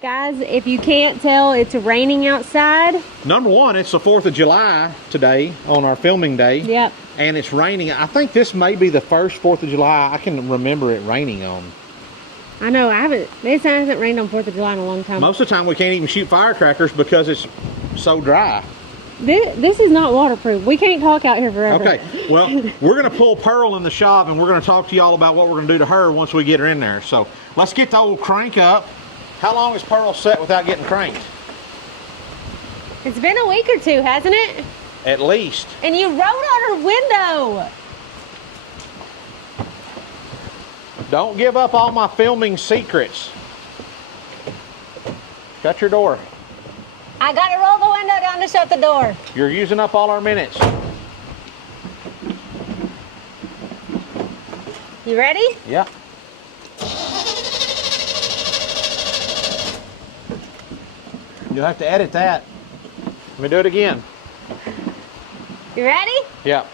Guys, if you can't tell, it's raining outside. Number one, it's the 4th of July today on our filming day. Yep. And it's raining. I think this may be the first 4th of July I can remember it raining on. I know, this hasn't rained on 4th of July in a long time. Most of the time we can't even shoot firecrackers because it's so dry. This is not waterproof. We can't talk out here forever. Okay, well, we're gonna pull Pearl in the shop and we're gonna talk to y'all about what we're gonna do to her once we get her in there. So let's get the old crank up. How long is Pearl set without getting cranked? It's been a week or two, hasn't it? At least. And you wrote on her window. Don't give up all my filming secrets. Shut your door. I gotta roll the window down to shut the door. You're using up all our minutes. You ready? Yeah. You'll have to edit that. Let me do it again. You ready? Yeah.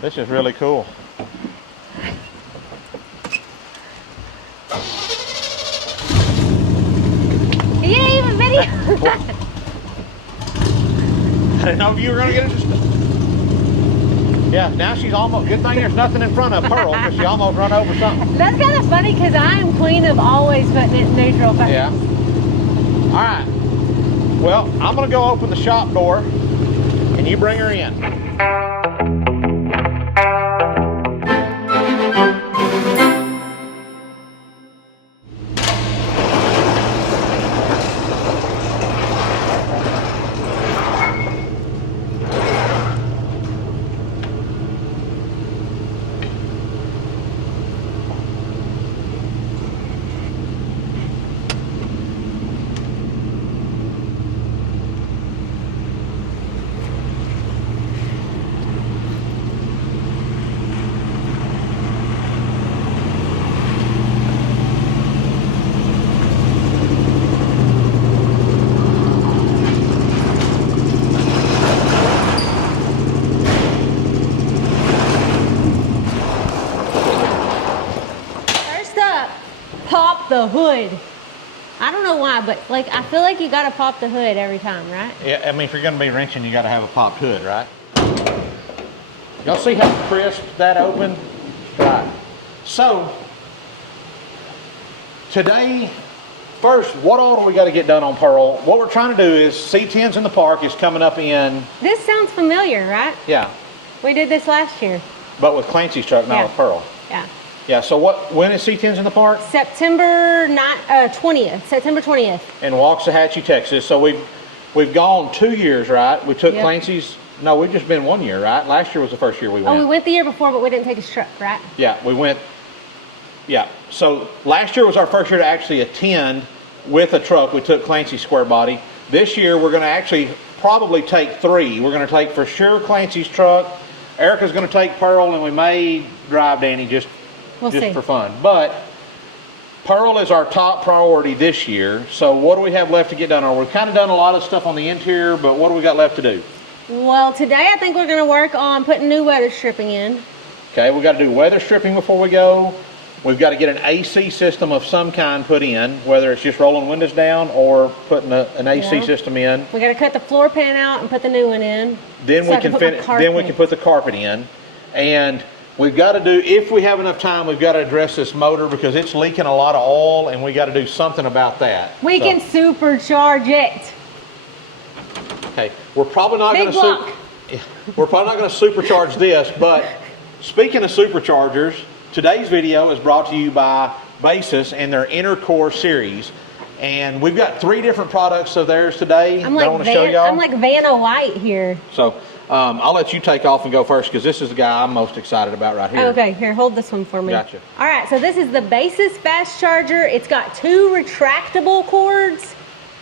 This is really cool. You didn't even video. I didn't know if you were going to get it. Yeah, now she's almost, good thing there's nothing in front of Pearl because she almost run over something. That's kind of funny because I am queen of always putting it in neutral. Yeah. All right. Well, I'm going to go open the shop door and you bring her in. Pop the hood. I don't know why, but like I feel like you gotta pop the hood every time, right? Yeah, I mean, if you're gonna be wrenching, you gotta have a popped hood, right? Y'all see how crisp that opened? Right. So, today, first, what all do we gotta get done on Pearl? What we're trying to do is, C10s in the park is coming up in... This sounds familiar, right? Yeah. We did this last year. But with Clancy's truck, not with Pearl. Yeah. Yeah, so when is C10s in the park? September 20th, September 20th. In Waxahachie, Texas. So we've gone 2 years, right? We took Clancy's, no, we've just been 1 year, right? Last year was the first year we went. Oh, we went the year before, but we didn't take his truck, right? Yeah, we went, yeah. So last year was our first year to actually attend with a truck. We took Clancy's Squarebody. This year we're gonna actually probably take 3. We're gonna take for sure Clancy's truck. Erica's gonna take Pearl, and we may drive Danny just for fun. But Pearl is our top priority this year. So what do we have left to get done? We've kind of done a lot of stuff on the interior, but what do we got left to do? Well, today I think we're going to work on putting new weather stripping in. Okay, we got to do weather stripping before we go. We've got to get an AC system of some kind put in, whether it's just rolling windows down or putting an AC system in. We got to cut the floor pan out and put the new one in. Then we can put the carpet in, and we've got to do, if we have enough time, we've got to address this motor because it's leaking a lot of oil, and we got to do something about that. We can supercharge it. Okay, we're probably not going to supercharge this, but speaking of superchargers, today's video is brought to you by Baseus and their Inner Core series. And we've got 3 different products of theirs today. I'm like Vanna White here. So I'll let you take off and go first because this is the guy I'm most excited about right here. Okay, here, hold this one for me. Gotcha. All right, so this is the Baseus fast charger. It's got 2 retractable cords,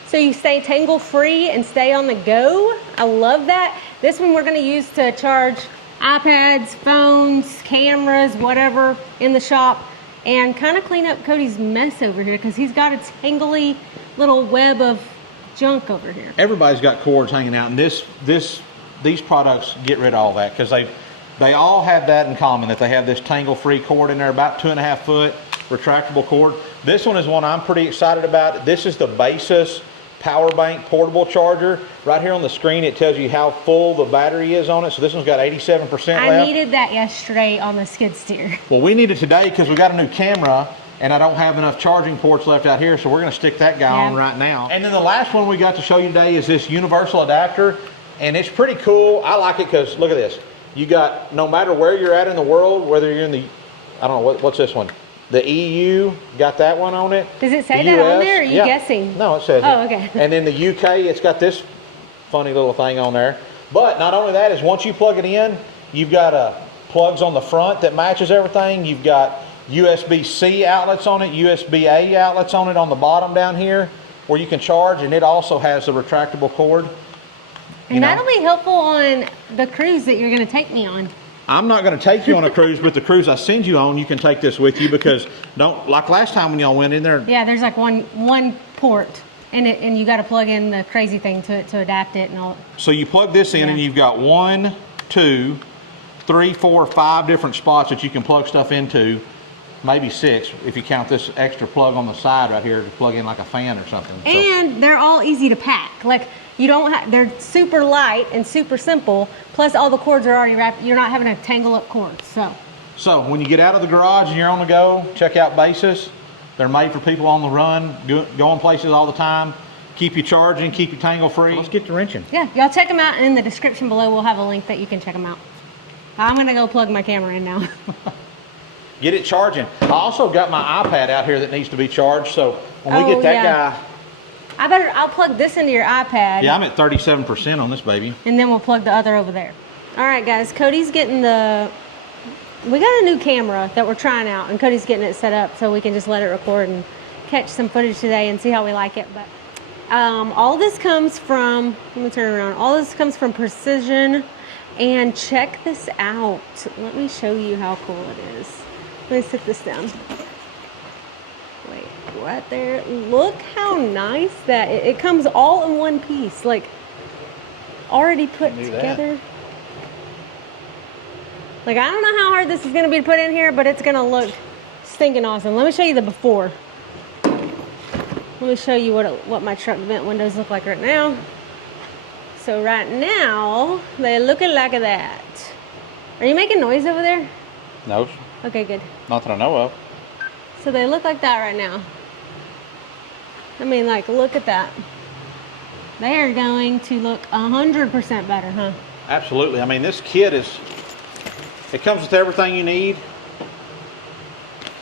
so you stay tangle free and stay on the go. I love that. This one we're gonna use to charge iPads, phones, cameras, whatever in the shop, and kind of clean up Cody's mess over here because he's got a tangly little web of junk over here. Everybody's got cords hanging out, and these products get rid of all that because they all have that in common, that they have this tangle-free cord in there, about 2.5 foot retractable cord. This one is one I'm pretty excited about. This is the Baseus power bank portable charger. Right here on the screen it tells you how full the battery is on it. So this one's got 87% left. I needed that yesterday on the skid steer. Well, we need it today because we got a new camera and I don't have enough charging ports left out here, so we're going to stick that guy on right now. And then the last one we got to show you today is this universal adapter, and it's pretty cool. I like it because look at this. You got, no matter where you're at in the world, whether you're in the, I don't know, what's this one? The EU, got that one on it. Does it say that on there, or are you guessing? No, it says it. Okay. And then the UK, it's got this funny little thing on there. But not only that, is once you plug it in, you've got plugs on the front that matches everything. You've got USB-C outlets on it, USB-A outlets on it on the bottom down here where you can charge, and it also has the retractable cord. And that'll be helpful on the cruise that you're going to take me on. I'm not going to take you on a cruise, but the cruise I send you on, you can take this with you because don't, like last time when y'all went in there. Yeah, there's like one port, and you got to plug in the crazy thing to adapt it and all. So you plug this in, and you've got 1, 2, 3, 4, 5 different spots that you can plug stuff into. Maybe 6 if you count this extra plug on the side right here to plug in like a fan or something. And they're all easy to pack. Like you don't have, they're super light and super simple. Plus all the cords are already wrapped. You're not having to tangle up cords. So when you get out of the garage and you're on the go, check out Baseus. They're made for people on the run, going places all the time. Keep you charging, keep you tangle free. Let's get to wrenching. Yeah, y'all check them out, and in the description below we'll have a link that you can check them out. I'm gonna go plug my camera in now. Get it charging. I also got my iPad out here that needs to be charged, so when we get that guy. I'll plug this into your iPad. Yeah, I'm at 37% on this baby. And then we'll plug the other over there. All right, guys, Cody's getting we got a new camera that we're trying out, and Cody's getting it set up so we can just let it record and catch some footage today and see how we like it. But all this comes from, let me turn around, all this comes from Precision, and check this out. Let me show you how cool it is. Let me sit this down. Wait, right there. Look how nice that it comes all in one piece, like already put together. Like, I don't know how hard this is going to be to put in here, but it's going to look stinking awesome. Let me show you the before. Let me show you what my truck vent windows look like right now. So right now, they're looking like that. Are you making noise over there? No. Okay, good. Not that I know of. So they look like that right now. I mean, like, look at that. They are going to look 100% better, huh? Absolutely. I mean, this kit it comes with everything you need.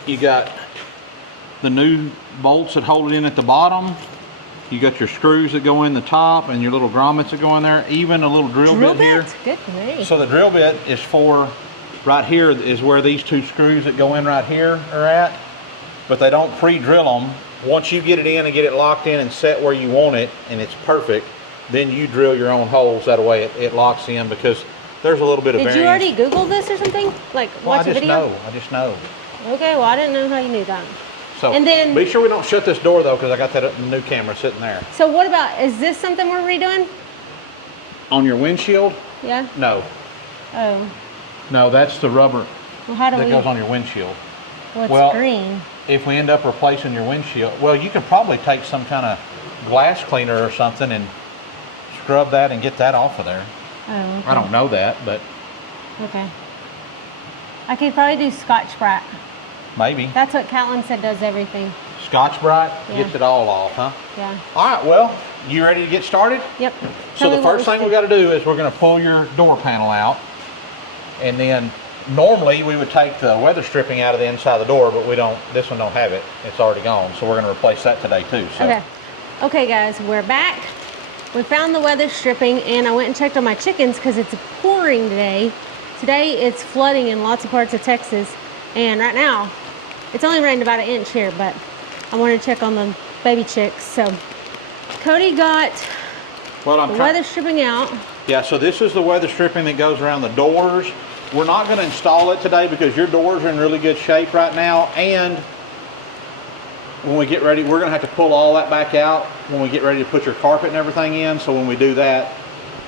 You got the new bolts that hold it in at the bottom. You got your screws that go in the top and your little grommets that go in there. Even a little drill bit here. Good for me. So the drill bit is for, right here is where these 2 screws that go in right here are at. But they don't pre-drill them. Once you get it in and get it locked in and set where you want it, and it's perfect, then you drill your own holes. That way it locks in, because there's a little bit of variance. Did you already Google this or something? Like, watch a video? I just know. Okay, well, I didn't know how you knew that. So, and then, be sure we don't shut this door, though, because I got that new camera sitting there. So what about, is this something we're redoing? On your windshield? Yeah? No. Oh. No, that's the rubber that goes on your windshield. Well, it's green. If we end up replacing your windshield, well, you can probably take some kind of glass cleaner or something and scrub that and get that off of there. Oh, okay. I don't know that, but... Okay. I could probably do Scotch-Brite. Maybe. That's what Catlin said does everything. Scotch-Brite gets it all off, huh? Yeah. All right, well, you ready to get started? Yep. So the first thing we got to do is we're going to pull your door panel out, and then normally we would take the weather stripping out of the inside of the door, but we don't. This one don't have it. It's already gone, so we're going to replace that today too. So. Okay, guys, we're back. We found the weather stripping, and I went and checked on my chickens because it's pouring today. Today it's flooding in lots of parts of Texas, and right now it's only rained about 1 inch here, but I wanted to check on the baby chicks. So Cody got the weather stripping out. Yeah, so this is the weather stripping that goes around the doors. We're not going to install it today because your doors are in really good shape right now, and when we get ready, we're gonna have to pull all that back out when we get ready to put your carpet and everything in. So when we do that,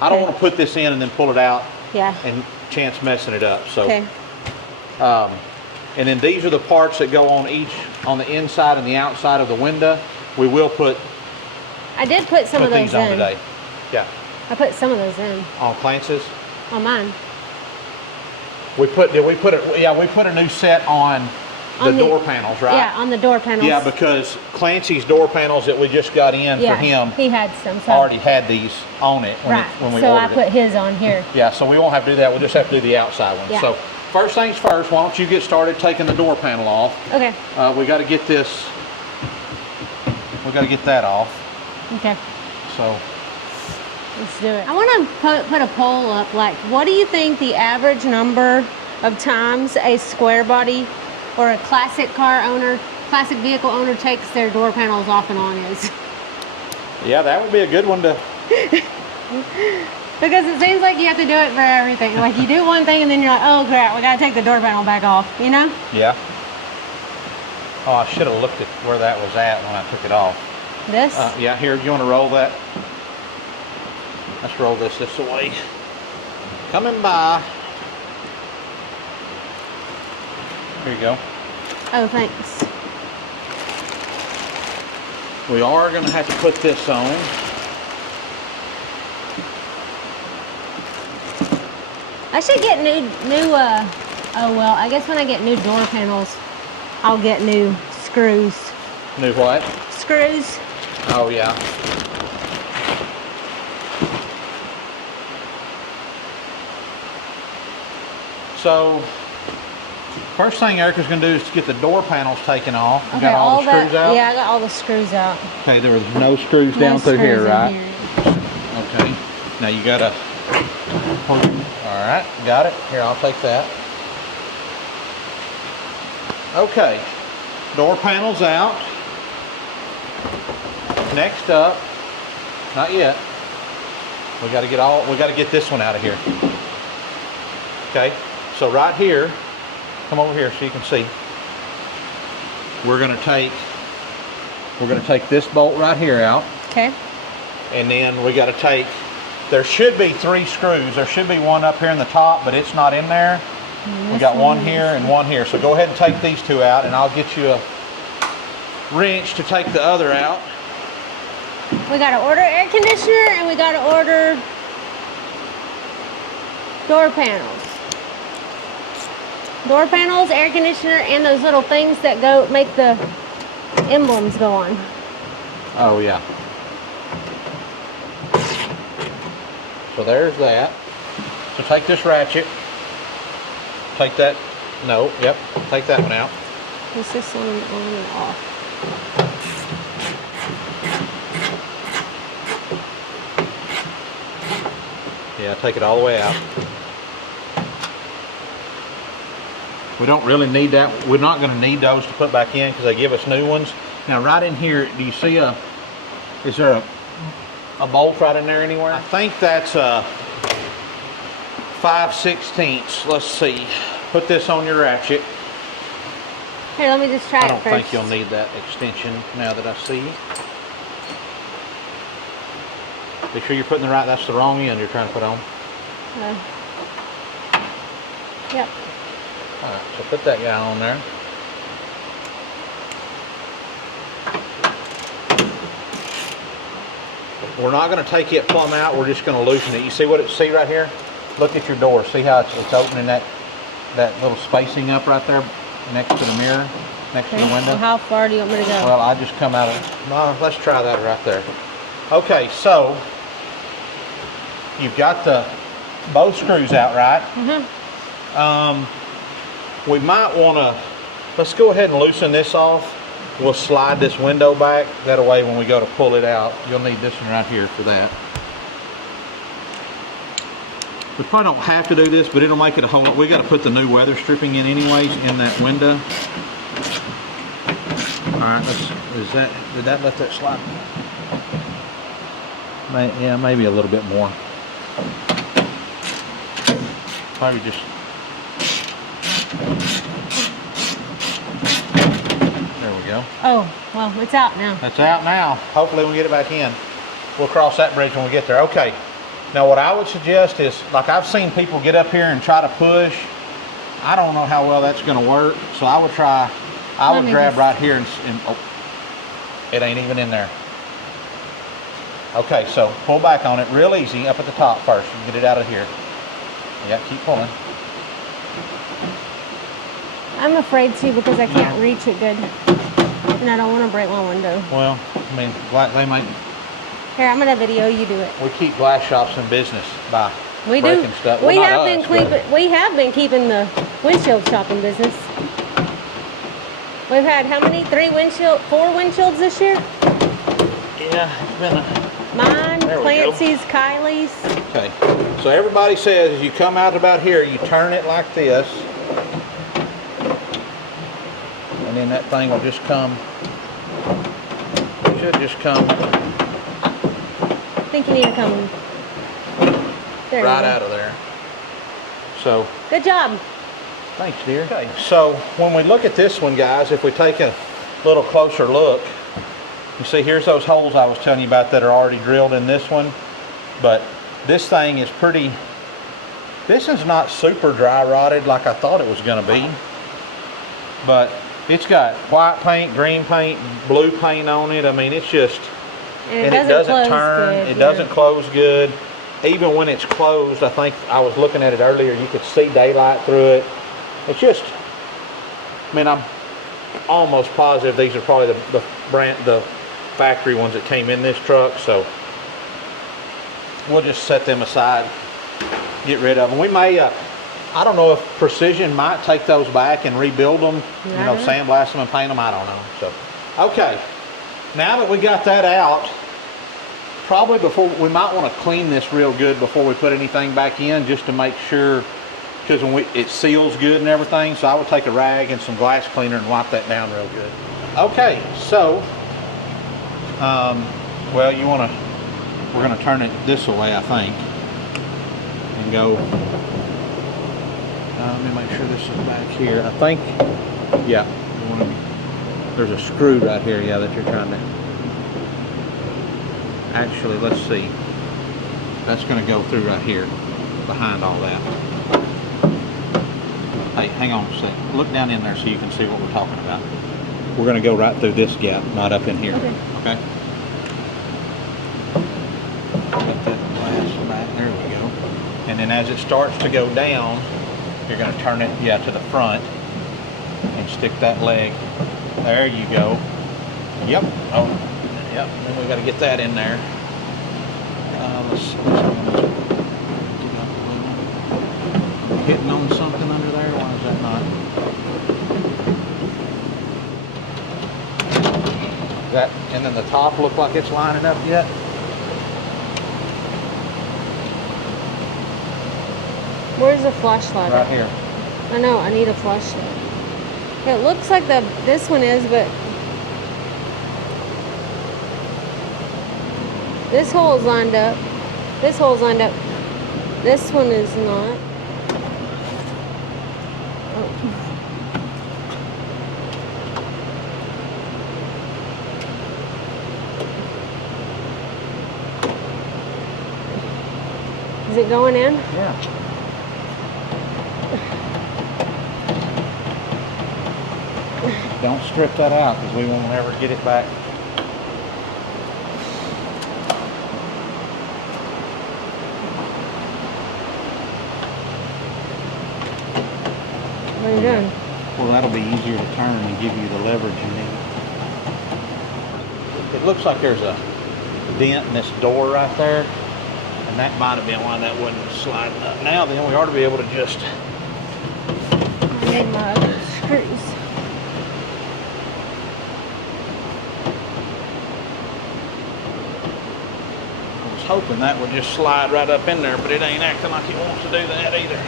I don't want to put this in and then pull it out and chance messing it up. So, and then these are the parts that go on the inside and the outside of the window. We will put. I did put some of those these on in today. Yeah. I put some of those in. On Clancy's? On mine. We put a new set on the door panels, right? Yeah, on the door panels. Yeah, because Clancy's door panels that we just got in for him, he had some. So. Already had these on it when, when we ordered it. So I put his on here. Yeah, so we won't have to do that. We'll just have to do the outside one. Yeah. So first things first, why don't you get started taking the door panel off? Okay. We got to get this. We got to get that off. Okay. So. Let's do it. I want to put a poll up. Like, what do you think the average number of times a Squarebody or a classic vehicle owner takes their door panels off and on is? Yeah, that would be a good one to. Because it seems like you have to do it for everything. Like you do one thing and then you're like, oh crap, we gotta take the door panel back off, you know? Yeah. Oh, I should have looked at where that was at when I took it off. This? Yeah, here, you want to roll that? Let's roll this away. Coming by. Here you go. Oh, thanks. We are going to have to put this on. I should get oh well, I guess when I get new door panels, I'll get new screws. New what? Screws. Oh, yeah. So, first thing Erica's going to do is to get the door panels taken off. You got all the screws out? Yeah, I got all the screws out. Okay, there was no screws down through here, right? Okay. Now you got to... All right, got it. Here, I'll take that. Okay, door panels out. Next up, not yet. We got to get this one out of here. Okay. So right here, come over here so you can see. We're going to take this bolt right here out. Okay. And then we got to take. There should be 3 screws. There should be one up here in the top, but it's not in there. We got one here and one here. So go ahead and take these 2 out, and I'll get you a wrench to take the other out. We got to order air conditioner and we got to order door panels. Door panels, air conditioner, and those little things that make the emblems go on. Oh yeah. So there's that. So take this ratchet. Take that. No. Yep. Take that one out. Is this one on and off? Yeah. Take it all the way out. We don't really need that. We're not going to need those to put back in because they give us new ones. Now right in here, do you see is there a bolt right in there anywhere? I think that's 5/16. Let's see. Put this on your ratchet. Here, let me just try it first. I don't think you'll need that extension now that I see. Be sure you're putting that's the wrong end you're trying to put on. Yep. Alright, so put that guy on there. We're not going to take it plumb out, we're just going to loosen it. You see right here? Look at your door. See how it's opening that little spacing up right there next to the mirror, next to the window? So how far do you want me to go? Well, I just come out of, let's try that right there. Okay, so you've got both screws out, right? Mm-hmm. We might want to, let's go ahead and loosen this off. We'll slide this window back. That way when we go to pull it out, you'll need this one right here for that. We probably don't have to do this, but it'll make it a whole lot. We got to put the new weather stripping in anyways in that window. All right, did that let that slide? Yeah, maybe a little bit more. Probably just. There we go. go. Oh, well, it's out now. It's out now. Hopefully we'll get it back in. We'll cross that bridge when we get there. Okay. Now what I would suggest is, like I've seen people get up here and try to push. I don't know how well that's going to work. So I would grab right here and oh, it ain't even in there. Okay, so pull back on it real easy up at the top first. You get it out of here. Yeah, keep pulling. I'm afraid to because I can't reach it good. And I don't want to break my window. Well, I mean, they might. Here, I'm going to video you do it. We keep glass shops in business by We breaking do. stuff. Well, we have been keeping the windshield shop in business. We've had how many? 4 windshields this year? Yeah, it's been a... Mine, Clancy's, Kylie's. Okay, so everybody says as you come out about here, you turn it like this. And then that thing will just come. It should just come. I think you need to come there Right out of there. So. Good job. Thanks, dear. Okay, so when we look at this one, guys, if we take a little closer look, you see here's those holes I was telling you about that are already drilled in this one. But this thing is pretty, this is not super dry rotted like I thought it was going to be. But it's got white paint, green paint, blue paint on it. I mean, it's just, and it doesn't turn. It doesn't close good. Even when it's closed, I think I was looking at it earlier, you could see daylight through it. It's just, I mean, I'm almost positive these are probably the factory ones that came in this truck. So we'll just set them aside, get rid of them. We may, I don't know if Precision might take those back and rebuild them, you know, sandblast them and paint them. I don't know. So, okay, now that we got that out, probably we might want to clean this real good before we put anything back in, just to make sure, because it seals good and everything. So I would take a rag and some glass cleaner and wipe that down real good. Okay, so, well, we're going to turn it this way, I think, and go. Let me make sure this is back here. I think, yeah, there's a screw right here, yeah, that you're trying to. Actually, let's see. That's going to go through right here, behind all that. Hey, hang on a second. Look down in there so you can see what we're talking about. We're going to go right through this gap, not up in here. Okay? Put that glass back. There we go. And then as it starts to go down, you're going to turn it, to the front and stick that leg. There you go. Yep. Oh, yep. Then we got to get that in there. Let's see. Hitting on something under there. Why is that not? And then the top look like it's lining up yet? Where's the flashlight? Right here. I know, I need a flashlight. It looks like this one is, but this hole's lined up. This hole's lined up. This one is not. Oh. Is it going in? Yeah. Don't strip that out because we won't ever get it back. What are you doing? Well, that'll be easier to turn and give you the leverage you need. It looks like there's a dent in this door right there, and that might have been why that wasn't sliding up. Now then, we ought to be able to just. I need my other screws. Hoping that would just slide right up in there, but it ain't acting like it wants to do that either.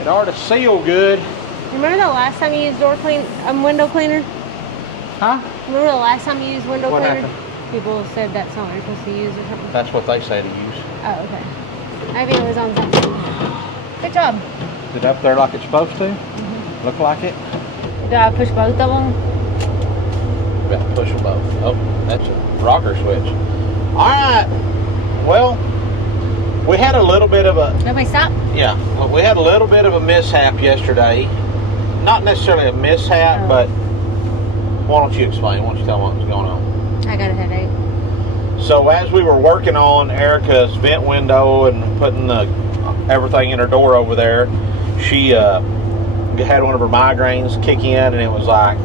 It ought to seal good. Remember the last time you used window cleaner? Huh? Remember the last time you used window What cleaner? happened? People said that's not what you're supposed to use or something. That's what they say to use. Oh, okay. Maybe it was on something. Good job. Is it up there like it's supposed to? Look like it? Do I push both of them? Got to push them both. Oh, that's a rocker switch. All right. Well, we had a little bit of a... Nobody stop? Yeah. Well, we had a little bit of a mishap yesterday. Not necessarily a mishap, but why don't you explain? Why don't you tell them what was going on? I got a headache. So as we were working on Erica's vent window and putting everything in her door over there, she had one of her migraines kick in, and it was like,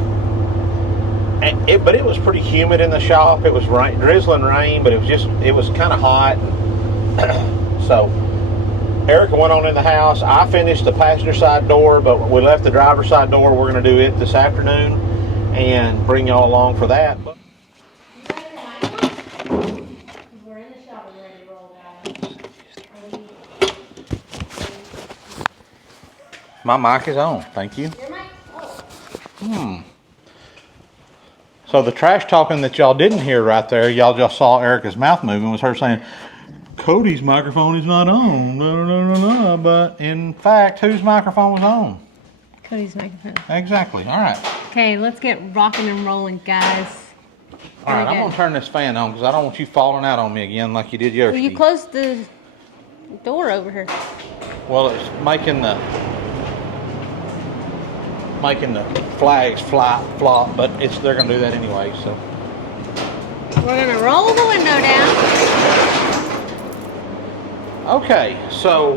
but it was pretty humid in the shop. It was drizzling rain, but it was kind of hot. So Erica went on in the house. I finished the passenger side door, but we left the driver's side door. We're going to do it this afternoon and bring y'all along for that. We're in the shop and ready to roll, guys. My mic is on. Thank you. Your mic? Oh. So the trash talking that y'all didn't hear right there, y'all just saw Erica's mouth moving, was her saying, Cody's microphone is not on, but in fact, whose microphone was on? Cody's microphone. Exactly. All right. Okay, let's get rocking and rolling, guys. All right, I'm going to turn this fan on because I don't want you falling out on me again like you did Well, yesterday. you closed the door over here. Well, it's making the flags flop, but they're going to do that anyway, so. We're going to roll the window down. Okay, so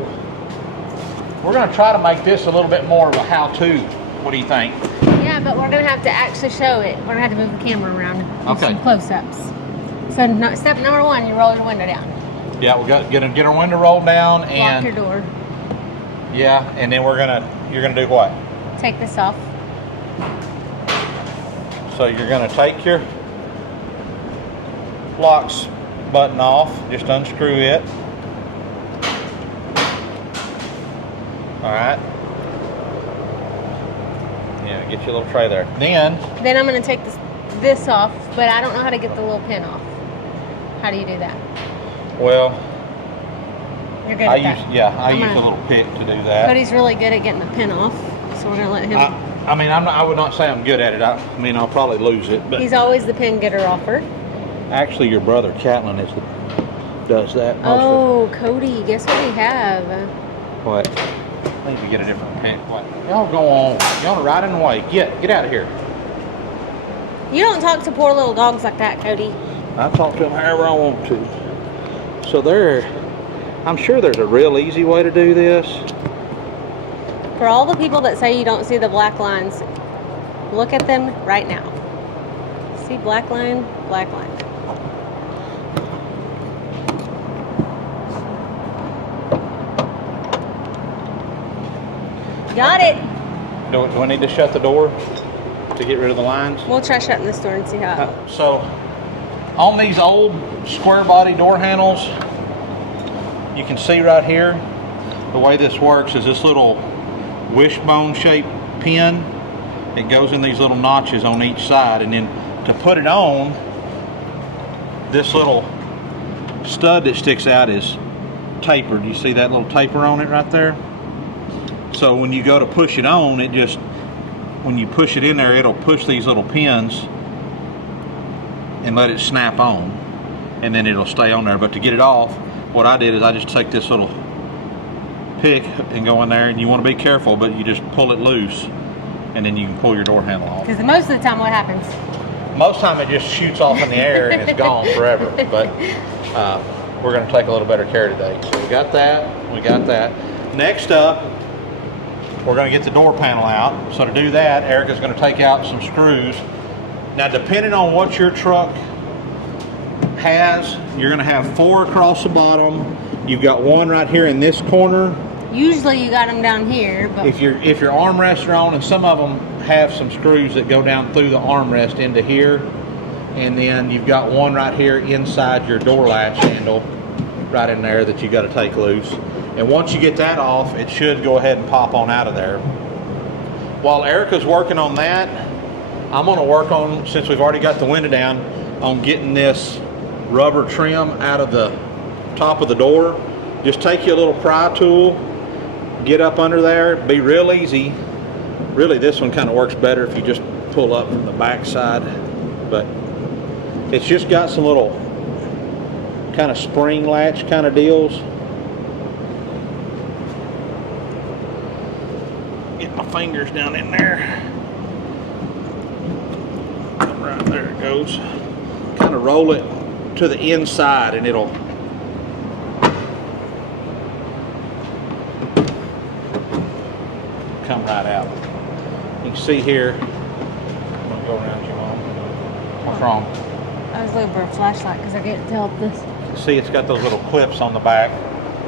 we're going to try to make this a little bit more of a how-to. What do you think? Yeah, but we're going to have to actually show it. We're going to have to move the camera around and do Okay. some close-ups. So step number 1, you roll your window down. Yeah, we're going to get our window rolled down and Lock your door. yeah, and then you're going to do what? Take this off. So you're going to take your locks button off, just unscrew it. All right. Yeah, get your little tray there. Then I'm going to take this off, but I don't know how to get the little pin off. How do you do that? well, You're good at that. I use a little pick to do that. Cody's really good at getting the pin off, so we're going to let him. I would not say I'm good at it. I'll probably lose it, but He's always the pin getter offer. actually your brother Catlin does that most Oh, Cody, guess what we have? What? I need to get a different pin. What? Y'all go on. Y'all are right in the way. Get out of here. You don't talk to poor little dogs like that, Cody. I talk to them however I want to. So I'm sure there's a real easy way to do this. For all the people that say you don't see the black lines, look at them right now. See black line, black line. Got it. Do I need to shut the door to get rid of the lines? We'll try shutting this door and see how. So on these old square body door handles, you can see right here, the way this works is this little wishbone shaped pin. It goes in these little notches on each side, and then to put it on, this little stud that sticks out is tapered. You see that little taper on it right there? So when you go to push it on, when you push it in there, it'll push these little pins and let it snap on, and then it'll stay on there. But to get it off, what I did is I just take this little pick and go in there, and you want to be careful, but you just pull it loose, and then you can pull your door handle off. Because most of the time, what happens? Most time it just shoots off in the air and it's gone forever. But we're going to take a little better care today. So we got that. Next up, we're going to get the door panel out. So to do that, Erica's going to take out some screws. Now, depending on what your truck has, you're going to have 4 across the bottom. You've got 1 right here in this corner. Usually you got them down here, but If your armrests are on, and some of them have some screws that go down through the armrest into here, and then you've got 1 right here inside your door latch handle, right in there, that you got to take loose. And once you get that off, it should go ahead and pop on out of there. While Erica's working on that, I'm going to work on, since we've already got the window down, on getting this rubber trim out of the top of the door. Just take you a little pry tool, get up under there, be real easy. Really, this one kind of works better if you just pull up from the back side, but it's just got some little kind of spring latch kind of deals. Get my fingers down in there. Right there it goes. Kind of roll it to the inside and it'll come right out. You can see here. I'm gonna go around you, Mom. What's wrong? I was looking for a flashlight because I can't tell this. See, it's got those little clips on the back.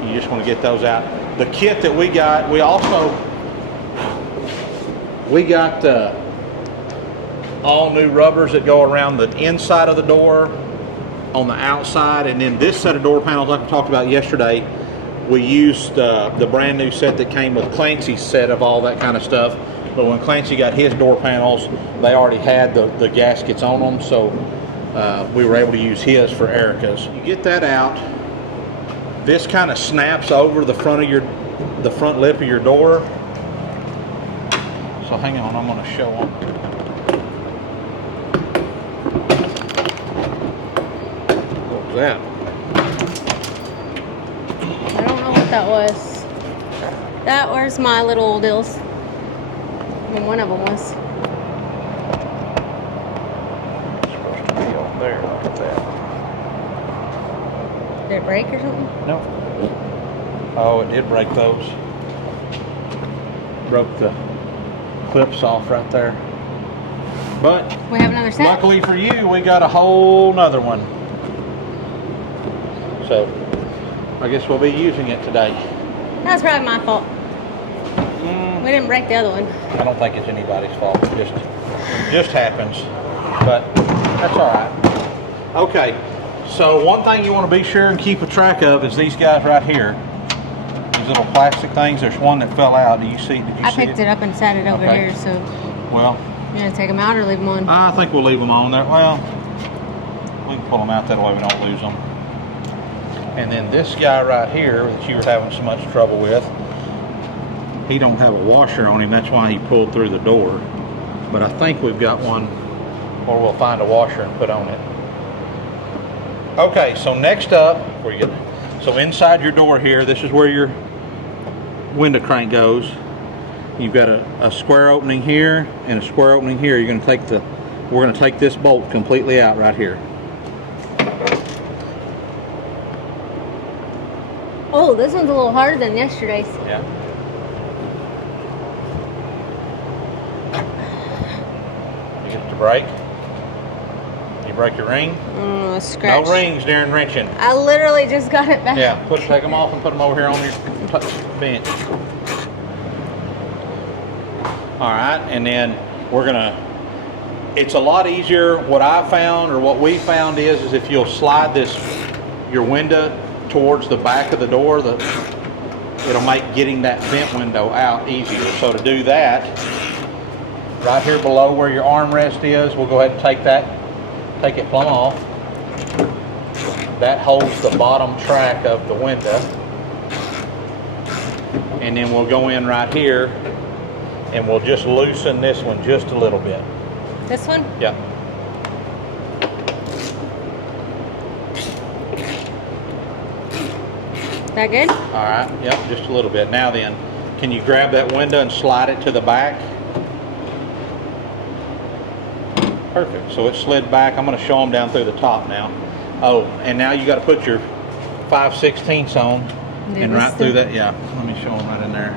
You just want to get those out. The kit that we got, we got all new rubbers that go around the inside of the door, on the outside, and then this set of door panels, like I talked about yesterday, we used the brand new set that came with Clancy's set of all that kind of stuff. But when Clancy got his door panels, they already had the gaskets on them, so we were able to use his for Erica's. You get that out. This kind of snaps over the front lip of your door. So hang on, I'm going to show them. What was that? I don't know what that was. That was my little deals. I mean, one of them was. It's supposed to be on there like that. Did it break or something? No. Oh, it did break those. Broke the clips off right there. But We have another set. luckily for you, we got a whole nother one. So I guess we'll be using it today. That's probably my fault. We didn't break the other one. I don't think it's anybody's fault. It just happens. But that's all right. Okay. So one thing you want to be sure and keep a track of is these guys right here. These little plastic things. There's one that fell out. Did you see I picked it up and sat it over Okay. here, so Well, you gonna take them out or leave them on? I think we'll leave them on there. Well, we can pull them out that way we don't lose them. And then this guy right here that you were having so much trouble with, he don't have a washer on him. That's why he pulled through the door. But I think we've got one, or we'll find a washer and put on it. Okay, so next up, so inside your door here, this is where your window crank goes. You've got a square opening here and a square opening here. We're going to take this bolt completely out right here. Oh, this one's a little harder than yesterday's. Yeah. You get it to break. You break your ring. Scratch. No rings during wrenching. I literally just got it back. Yeah, take them off and put them over here on your bench. All right, and then it's a lot easier. What I found, or what we found is if you'll slide your window towards the back of the door, it'll make getting that vent window out easier. So to do that, right here below where your armrest is, we'll go ahead and take it plumb off. That holds the bottom track of the window. And then we'll go in right here and we'll just loosen this one just a little bit. This one? Yeah. That good? All right, yep, just a little bit. Now then, can you grab that window and slide it to the back? Perfect, so it slid back. I'm gonna show them down through the top now. Oh, and now you gotta put your 5/16 on and right through that, yeah, let me show them right in there.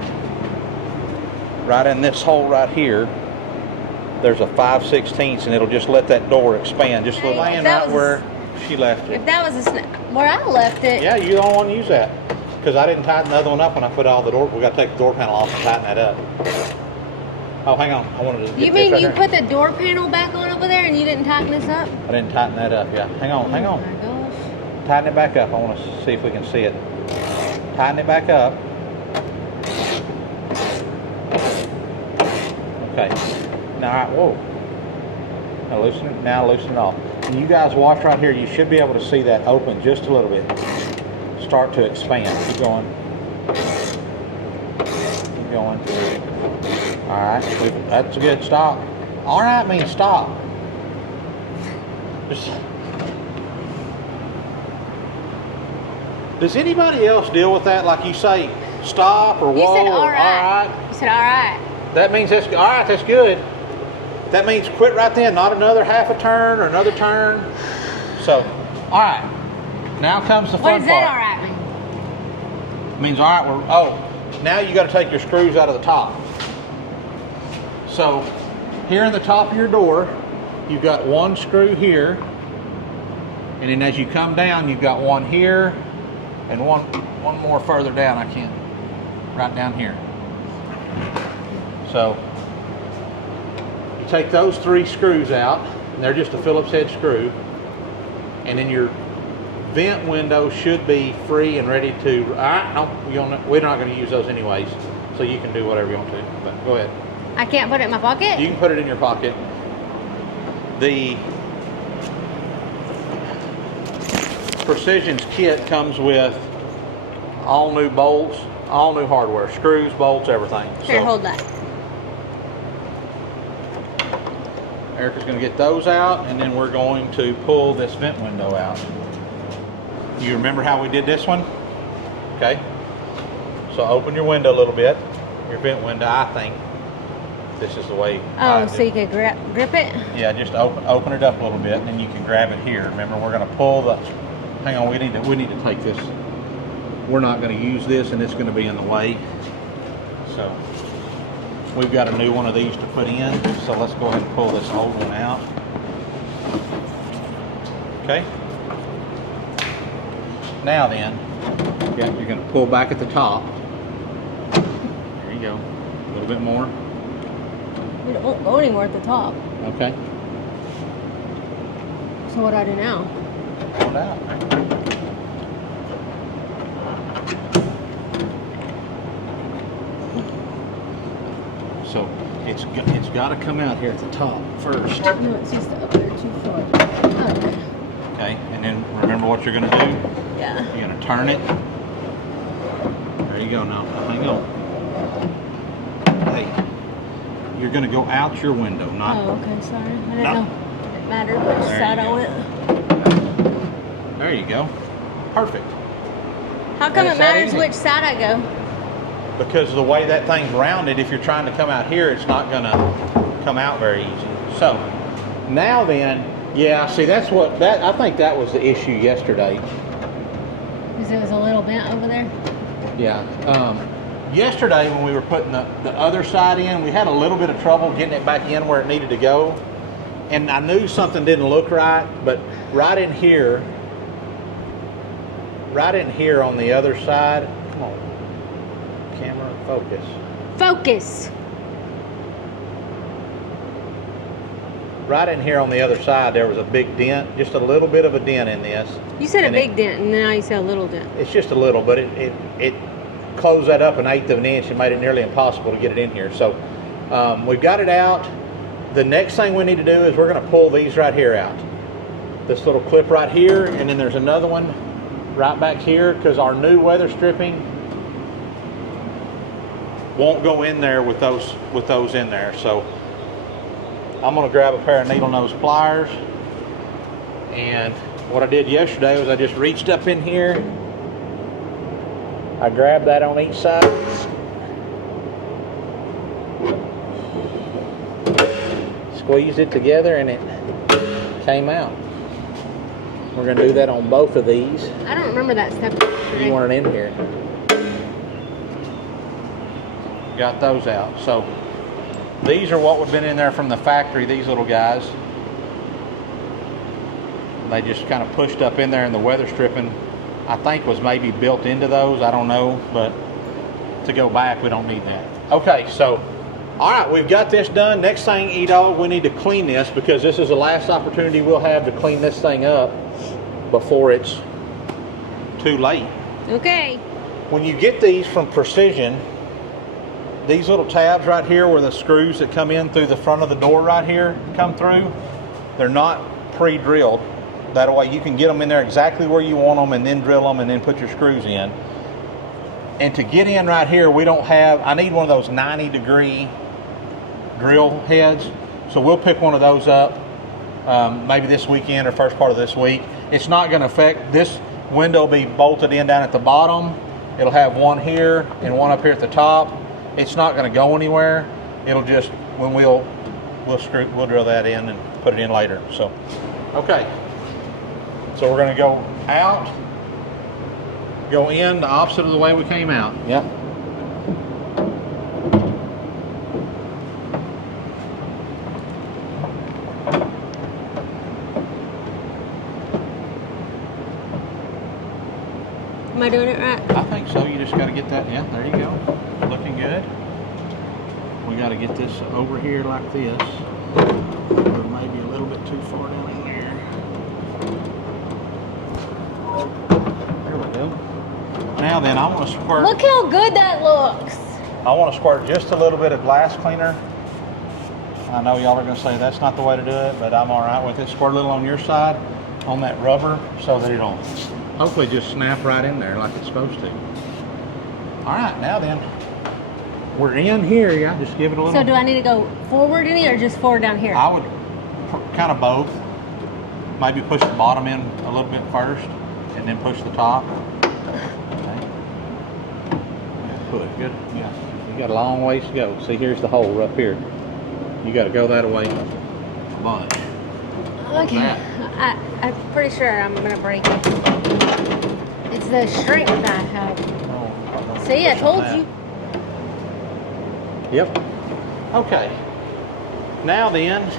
Right in this hole right here, there's a 5/16 and it'll just let that door expand. Just laying right where she left it. If that was where I left it. Yeah, you don't want to use that. Because I didn't tighten the other one up when I put all the door. We got to take the door panel off and tighten that up. Oh, hang on. I wanted to get You mean this you right put the door panel back on over there and you didn't tighten this up? I didn't tighten that up. Yeah. Hang on. Hang on. Oh my gosh. Tighten it back up. I want to see if we can see it. Tighten it back up. Okay. Now, whoa. Now loosen it. Now loosen it off. And you guys watch right here. You should be able to see that open just a little bit. start to expand. Keep going. Keep going. All right, that's a good stop. All right means stop. Does anybody else deal with that? Like you say, stop or whoa. You said or all right. You said all right. That means that's all right. That's good. That means quit right then. Not another half a turn or another turn. So, all right. Now comes the fun part. What does that all right mean? It means all right. Now you got to take your screws out of the top. So, here in the top of your door, you've got one screw here, and then as you come down, you've got one here, and one more further down. I can't. Right down here. So, you take those 3 screws out, and they're just a Phillips head screw, and then your vent window should be free and ready to. We're not going to use those anyways, so you can do whatever you want to. But go ahead. I can't put it in my pocket? You can put it in your pocket. The Precision's kit comes with all new bolts, all new hardware, screws, bolts, everything. Here, hold that. Erica's going to get those out, and then we're going to pull this vent window out. You remember how we did this one? Okay. So open your window a little bit, your vent window, I think. This is the way. Oh, so you could grip it? Yeah, just open it up a little bit, and then you can grab it here. Remember, we're going to pull the. Hang on, we need to take this. We're not going to use this, and it's going to be in the way. So we've got a new one of these to put in. So let's go ahead and pull this old one out. Okay. Now then, you're going to pull back at the top. There you go. A little bit more. It won't go anywhere at the top. Okay. So what do I do now? Pull it out. So it's got to come out here at the top first. No, it's just up there too far. Okay. Okay, and then remember what you're going to do? Yeah. You're going to turn it. There you go now. Hang on. Hey. You're going to go out your window, not. Oh, okay, sorry. I didn't know it mattered which side I went. There you go. Perfect. How come it matters which side I go? Because the way that thing's rounded, if you're trying to come out here, it's not going to come out very easy. So, now then, yeah, see, I think that was the issue yesterday. Because it was a little bent over there? Yeah. Yesterday when we were putting the other side in, we had a little bit of trouble getting it back in where it needed to go. And I knew something didn't look right, but right in here on the other side, come on, camera, focus. Focus. Right in here on the other side, there was a big dent, just a little bit of a dent in this. You said a big dent, and now you said a little dent. It's just a little, but it closed that up 1/8 of an inch and made it nearly impossible to get it in here. So we've got it out. The next thing we need to do is we're going to pull these right here out. This little clip right here, and then there's another one right back here, because our new weather stripping won't go in there with those in there. So I'm going to grab a pair of needle nose pliers, and what I did yesterday was I just reached up in here. I grabbed that on each side. Squeezed it together and it came out. We're going to do that on both of these. I don't remember that step. You want it in here. Got those out. So these are what would have been in there from the factory, these little guys. They just kind of pushed up in there, and the weather stripping I think was maybe built into those. I don't know, but to go back, we don't need that. Okay, so, all right, we've got this done. Next thing, E-Dog, we need to clean this, because this is the last opportunity we'll have to clean this thing up before it's too late. Okay. When you get these from Precision, these little tabs right here where the screws that come in through the front of the door right here come through, they're not pre-drilled. That way you can get them in there exactly where you want them and then drill them and then put your screws in. And to get in right here, we don't have, I need one of those 90-degree drill heads. So we'll pick one of those up maybe this weekend or first part of this week. It's not going to affect, this window will be bolted in down at the bottom. It'll have one here and one up here at the top. It's not going to go anywhere. It'll just, when we'll drill that in and put it in later. So, okay. So we're going to go out, go in the opposite of the way we came out. Yep. Am I doing it right? I think so. You just got to get that. Yeah, there you go. Looking good. We got to get this over here like this. Or maybe a little bit too far down in there. There we go. Now then, I want to squirt. Look how good that looks. I want to squirt just a little bit of glass cleaner. I know y'all are going to say that's not the way to do it, but I'm all right with it. Squirt a little on your side, on that rubber, so that it'll hopefully just snap right in there like it's supposed to. All right, now then, we're in here. Yeah, just give it a little. So do I need to go forward in it or just forward down here? I would kind of both. Maybe push the bottom in a little bit first, and then push the top. Okay. Good, good. Yeah, you got a long ways to go. See, here's the hole up here. You got to go that way a bunch. Okay, I'm pretty sure I'm gonna break it. It's the strength I have. Oh, See, I told you. Yep. Okay. Now then,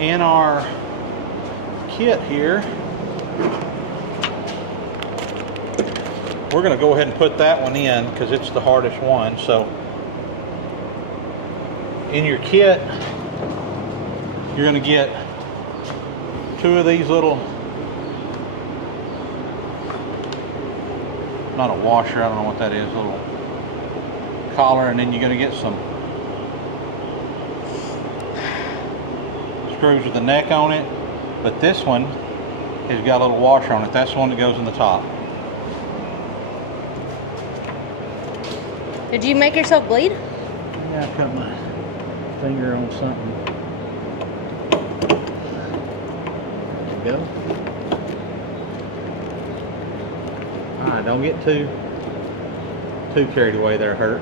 in our kit here, we're going to go ahead and put that one in because it's the hardest one. So, in your kit, you're going to get two of these little, not a washer, I don't know what that is, little collar, and then you're going to get some screws with the neck on it. But this one has got a little washer on it. That's the one that goes in the top. Did you make yourself bleed? Yeah, I cut my finger on something. There you go. Alright, don't get too carried away there, Hurt.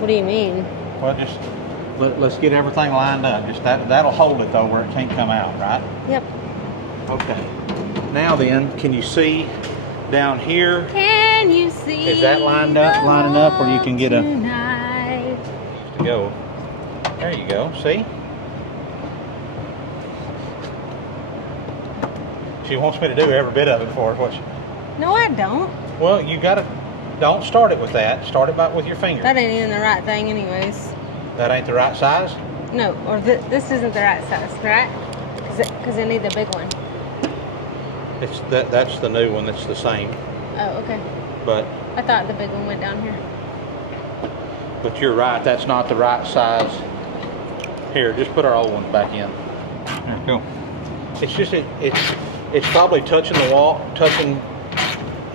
What do you mean? Well, just let's get everything lined up. Just that'll hold it though, where it can't come out, right? Yep. Okay. Now then, can you see down here? Can you see? Is that lining up, or you can get a tonight? to go? There you go. See? She wants me to do every bit of it for her. No, I don't. Well, you gotta. Don't start it with that. Start it with your finger. That ain't even the right thing, anyways. That ain't the right size? No, or this isn't the right size, right? Because I need the big one. It's that's the new one. That's the same. Oh, okay. But I thought the big one went down here. but you're right. That's not the right size. Here, just put our old ones back in. There you go. It's just it's probably touching the wall, touching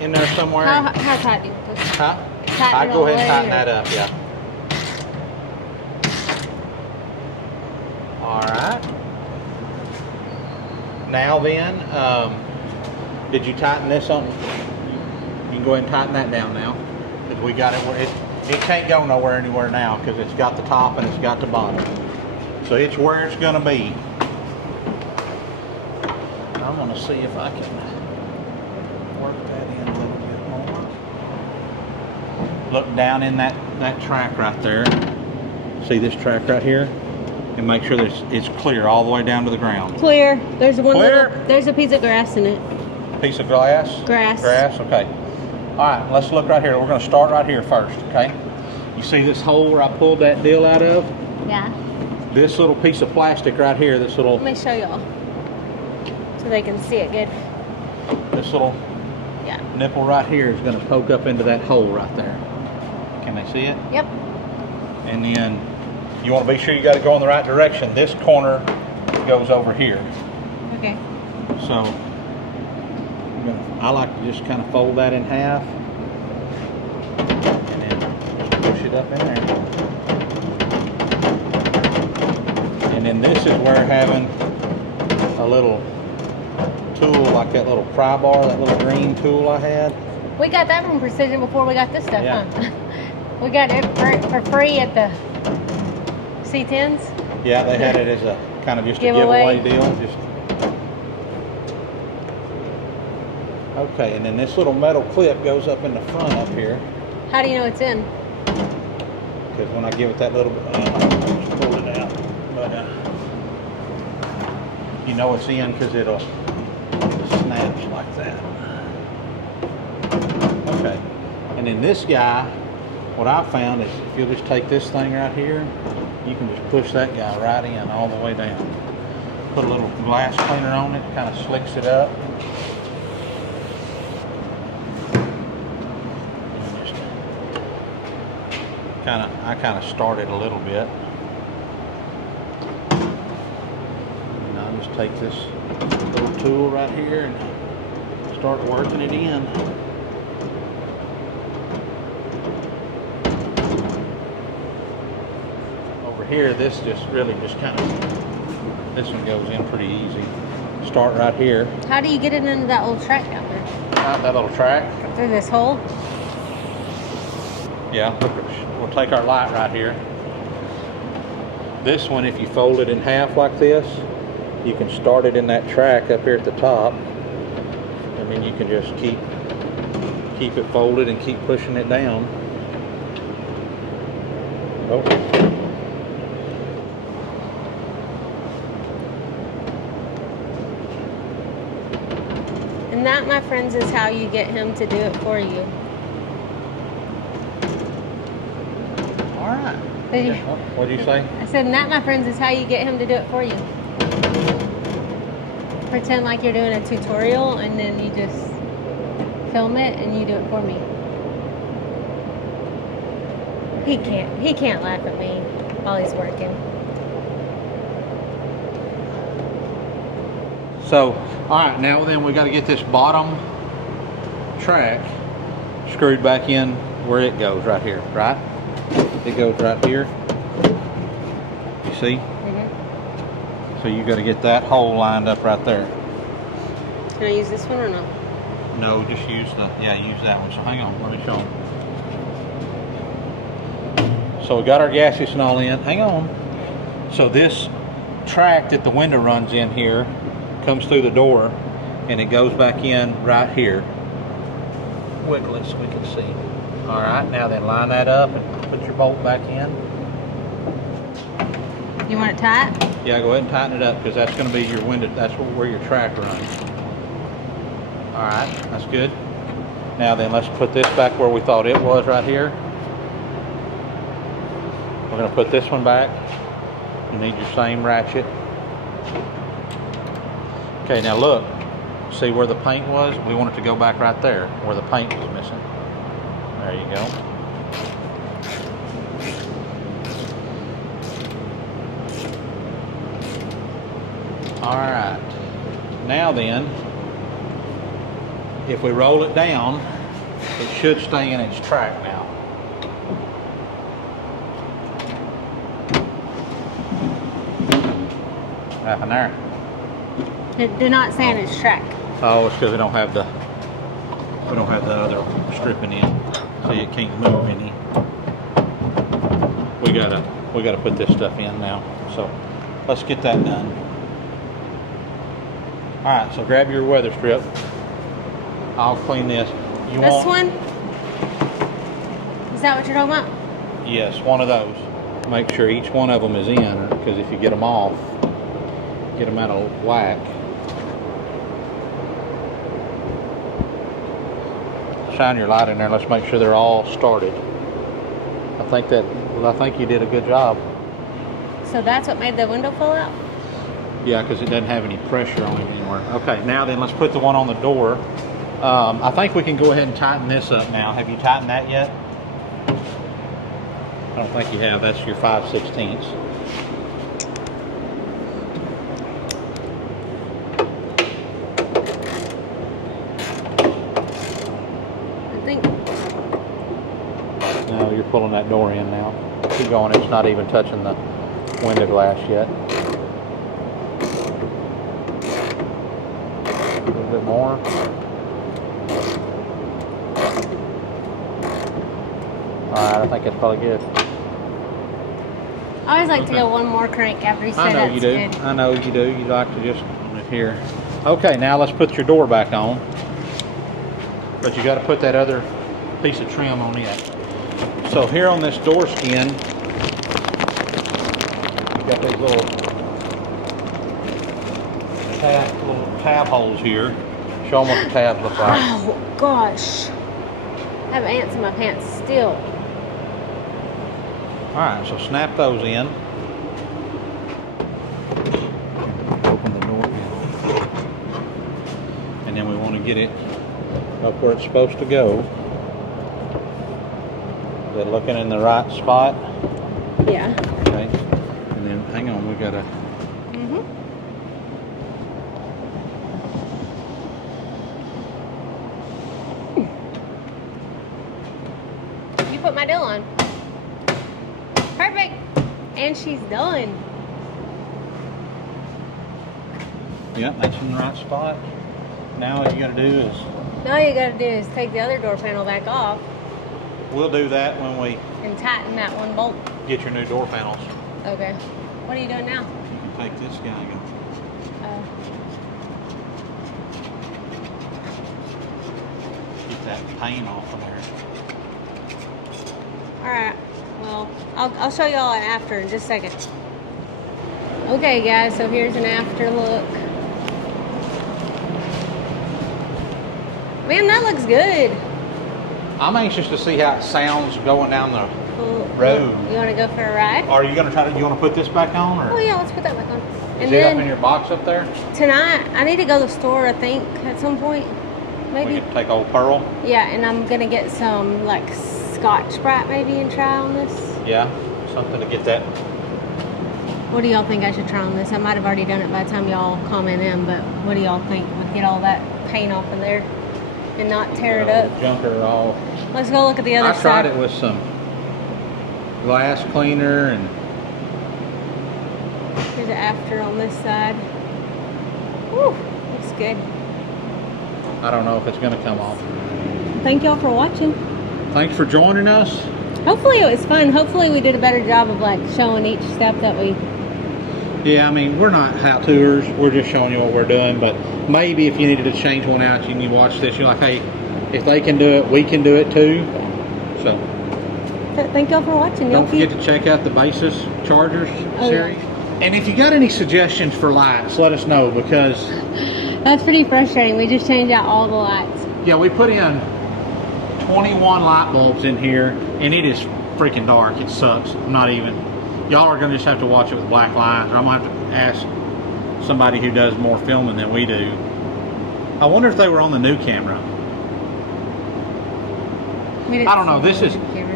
in there somewhere. How tight do you push? Huh? Tighten I'd it go all ahead and the way, tighten or- that up, yeah. All right. Now then, did you tighten this on? You can go ahead and tighten that down now, because we got it where it can't go nowhere anywhere now, because it's got the top and it's got the bottom. So it's where it's going to be. I'm going to see if I can work that in a little bit more. Look down in that track right there. See this track right here? And make sure that it's clear all the way down to the ground. Clear. There's one Clear? there's a piece of grass in it. Piece of glass? Grass. Grass, okay. All right, let's look right here. We're going to start right here first, okay? You see this hole where I pulled that deal out of? Yeah. This little piece of plastic right here, this little Let me show y'all so they can see it good. Yeah. nipple right here is going to poke up into that hole right there. Can they see it? Yep. And then you want to be sure you got to go in the right direction. This corner goes over here. Okay. So I like to just kind of fold that in half and then just push it up in there. And then this is where having a little tool like that little pry bar, that little green tool I had. We got that from Precision before we got this stuff, Yeah. huh? We got it for free at the C10s. Yeah, they had it as a kind of just a giveaway deal. Okay, and then this little metal clip goes up in the front up here. How do you know it's in? Because when I give it that little, just pull it out. But you know it's in because it'll snap like that. Okay, and then this guy, what I found is if you'll just take this thing right here, you can just push that guy right in all the way down. Put a little glass cleaner on it, kind of slicks it up. I kind of started a little bit. And I'll just take this little tool right here and start working it in. Over here, this just really just kind of, this one goes in pretty easy. Start right here. How do you get it into that little track out there? That little track. Through this hole? Yeah, we'll take our light right here. This one, if you fold it in half like this, you can start it in that track up here at the top, and then you can just keep it folded and keep pushing it down. Oh. And that, my friends, is how you get him to do it for you. Did you? What did you say? I said, and that, my friends, is how you get him to do it for you. Pretend like you're doing a tutorial, and then you just film it, and you do it for me. He can't laugh at me while he's working. So, all right, now then we got to get this bottom track screwed back in where it goes right here, right? It goes right here. You see? Mm-hmm. So you got to get that hole lined up right there. Can I use this one or no? No, just use use that one. So hang on, let me show them. So we got our gaskets and all in. Hang on. So this track that the window runs in here comes through the door, and it goes back in right here. Wiggle it so we can see. All right, now then line that up and put your bolt back in. You want it tight? Yeah, go ahead and tighten it up because that's going to be your window. That's where your track runs. All right, that's good. Now then, let's put this back where we thought it was right here. We're going to put this one back. You need your same ratchet. Okay, now look. See where the paint was? We want it to go back right there where the paint was missing. There you go. All right. Now then, if we roll it down, it should stay in its track now. What happened there? It did not stay in its track. Oh, it's because we don't have the other stripping in, so you can't move any. We gotta put this stuff in now. So let's get that done. All right, so grab your weather strip. I'll clean this. This one? Is that what you're talking about? Yes, one of those. Make sure each one of them is in, because if you get them off, get them out of whack. Shine your light in there. Let's make sure they're all started. I think you did a good job. So that's what made the window fall out? Yeah, because it doesn't have any pressure on it anymore. Okay, now then let's put the one on the door. I think we can go ahead and tighten this up now. Have you tightened that yet? I don't think you have. That's your 5/16. that door in now. Keep going, it's not even touching the window glass yet. A little bit more. Alright, I think that's probably good. I always like to go one more crank after you say I know that's you do. good. I know you do. You like to just here. Okay, now let's put your door back on. But you got to put that other piece of trim on it. So here on this door skin, you got these little tab holes here. Show them what the tabs look like. Oh gosh, I have ants in my pants still. All right, so snap those in. Open the door, and then we want to get it up where it's supposed to go. Is that looking in the right spot? Yeah. Okay. And then hang on, we gotta. You put my deal on. Perfect. And she's done. Yep, that's in the right spot. Now all you gotta do is. Now all you gotta do is take the other door panel back off We'll do that when we and tighten that one bolt. get your new door panels. Okay. What are you doing now? You can take this guy and go. Get that paint off of there. Alright. Well, I'll show y'all an after in just a second. Okay guys, so here's an after look. Man, that looks good. I'm anxious to see how it sounds going down the Cool. road. You want to go for a ride? Are you gonna try to? You want to put this back on, or Oh yeah, let's put that back on. is And it up in then your box up there? tonight, I need to go to the store, I think, at some point. We Maybe. could take old Pearl. Yeah, and I'm gonna get some like Scotch-Brite maybe and try on this. Yeah, something to get that. What do y'all think I should try on this? I might have already done it by the time y'all comment in, but what do y'all think? Would get all that paint off in there and not tear it up? Junker off. Let's go look at the other I side. tried it with some glass cleaner and. Here's the after on this side. Woo, looks good. I don't know if it's going to come off. Thank y'all for watching. Thanks for joining us. Hopefully it was fun. Hopefully we did a better job of like showing each step that we. Yeah, I mean, we're not how-toers. We're just showing you what we're doing. But maybe if you needed to change one out and you watch this, you're like, hey, if they can do it, we can do it too. So. Thank y'all for watching. Don't forget to check out the Baseus Chargers series. Yeah. And if you got any suggestions for lights, let us know, because That's pretty frustrating. We just changed out all the lights. yeah, we put in 21 light bulbs in here, and it is freaking dark. It sucks. I'm not even. Y'all are gonna just have to watch it with black lights, or I'm gonna have to ask somebody who does more filming than we do. I wonder if they were on the new camera. I don't know. This is.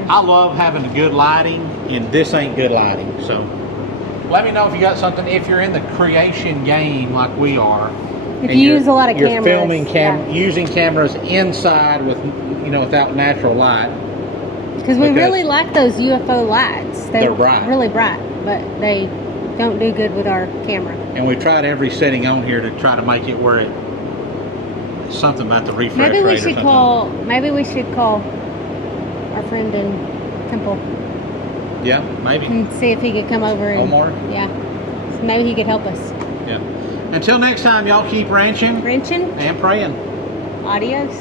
I love having good lighting, and this ain't good lighting. So, let me know if you got something. If you're in the creation game like we are, If you use a lot of you're cameras, filming yeah. using cameras inside with, without natural light. Because we really like those UFO lights. They're bright. Really bright, but they don't do good with our camera. And we tried every setting on here to try to make it where it's something about the refresh Maybe we rate or should something. call our friend in Temple Yeah, maybe. and see if he could come over and Omar? yeah, maybe he could help us. Yeah. Until next time, y'all keep ranching Wrenching. and praying. Adios.